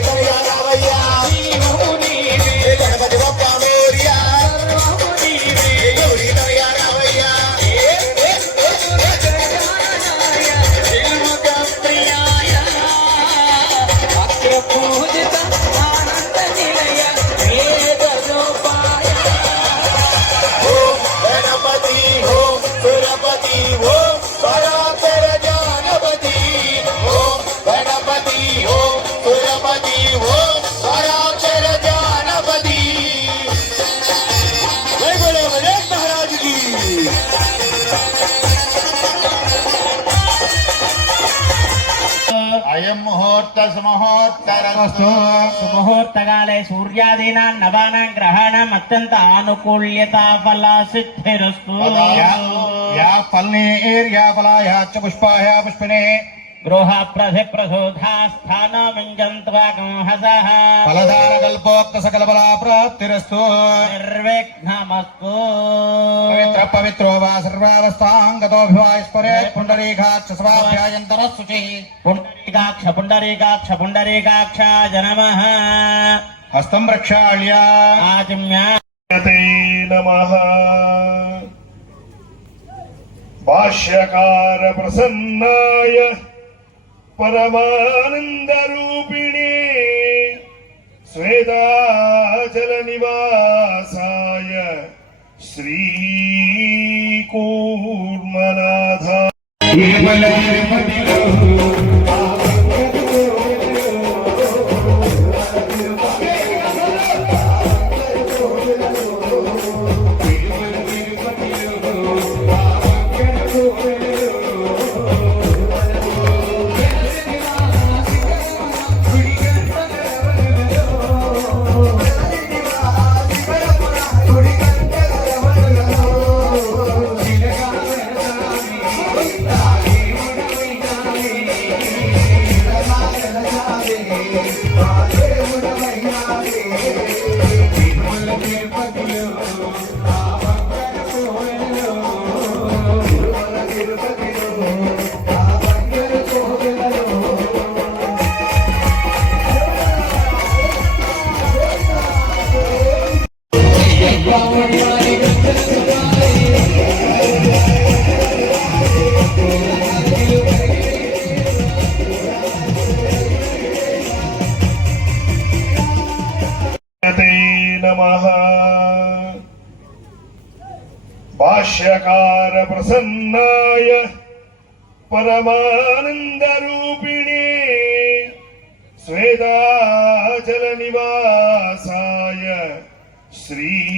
que సుముహూర్తరస్తు సుముహూర్తకాలే సూర్యాదీనాం నవానాం గ్రహాణం అత్యంత ఆనుకూల్యత ఫల సిద్ధిరస్తు యా ఫల్నీర్యా ఫలాయా చ పుష్పాయా పుష్పినే ఫలదారకల్పోక్త సకల బలా ప్రాప్తిరస్తు నిర్విఘ్నమస్తు. పవిత్ర పవిత్రో వా సర్వావస్థాంగతోభివాయుస్పరే పుండరీకాక్ష స్వాభ్యాయంతరస్సుచి పుండరీకాక్ష పుండరీకాక్ష పుండరీకాక్షాయ నమః హస్తం రక్షాళ్య. ఆజమ్యా నమః భాష్యకార ప్రసన్నాయ परमानन्दरूपिणे स्वेदाचलनिवासाय श्रीकूर्मनाथा ते నమ భాష్యకార ప్రసన్నాయ పరమానందరూపిణి స్వేదాచల నివాసాయ శ్రీకూర్మలా